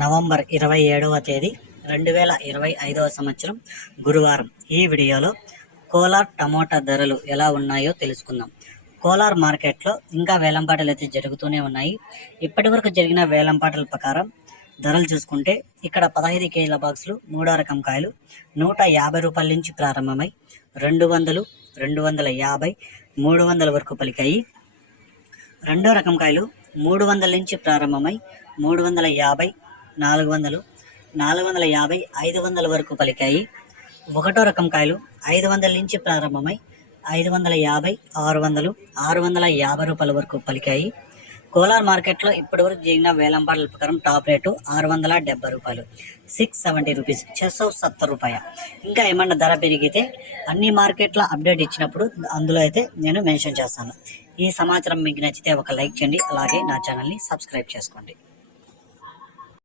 November ఇరవై ఏడవ తేదీ రెండు వేల ఇరవై ఐదవ సంవత్సరం గురువారం. ఈ వీడియోలో కోలార్ టమోటా ధరలు ఎలా ఉన్నాయో తెలుసుకుందాం. కోలార్ మార్కెట్లో ఇంకా వేలంపాటలు అయితే జరుగుతూనే ఉన్నాయి. ఇప్పటి వరకు జరిగిన వేలంపాటల ప్రకారం ధరలు చూసుకుంటే ఇక్కడ పదహైదు కేజీల బాక్సులు మూడో రకం కాయలు నూట యాభై రూపాయల నుంచి ప్రారంభమై రెండు వందలు రెండు వందల యాభై మూడు వందల వరకు పలికాయి. రెండో రకం కాయలు మూడు వందల నుంచి ప్రారంభమై మూడు వందల యాభై నాలుగు వందలు నాలుగు వందల యాభై ఐదు వందల వరకు పలికాయి. ఒకటో రకం కాయలు ఐదు వందల నుంచి ప్రారంభమై ఐదు వందల యాభై ఆరు వందలు ఆరు వందల యాభై రూపాయల వరకు పలికాయి. కోలార్ మార్కెట్లో ఇప్పటివరకు జరిగిన వేలంపాటల ప్రకారం టాప్ రేటు ఆరు వందల డెబ్బై రూపాయలు. సిక్స్ సెవెంటీ రూపీస్ చెస్సో సత్తర్ రూపాయ. ఇంకా ఏమన్నా ధర పెరిగితే అన్ని మార్కెట్ల అప్డేట్ ఇచ్చినప్పుడు అందులో అయితే నేను మెన్షన్ చేస్తాను. ఈ సమాచారం మీకు నచ్చితే ఒక లైక్ చేయండి అలాగే నా ఛానల్ని సబ్స్క్రైబ్ చేసుకోండి.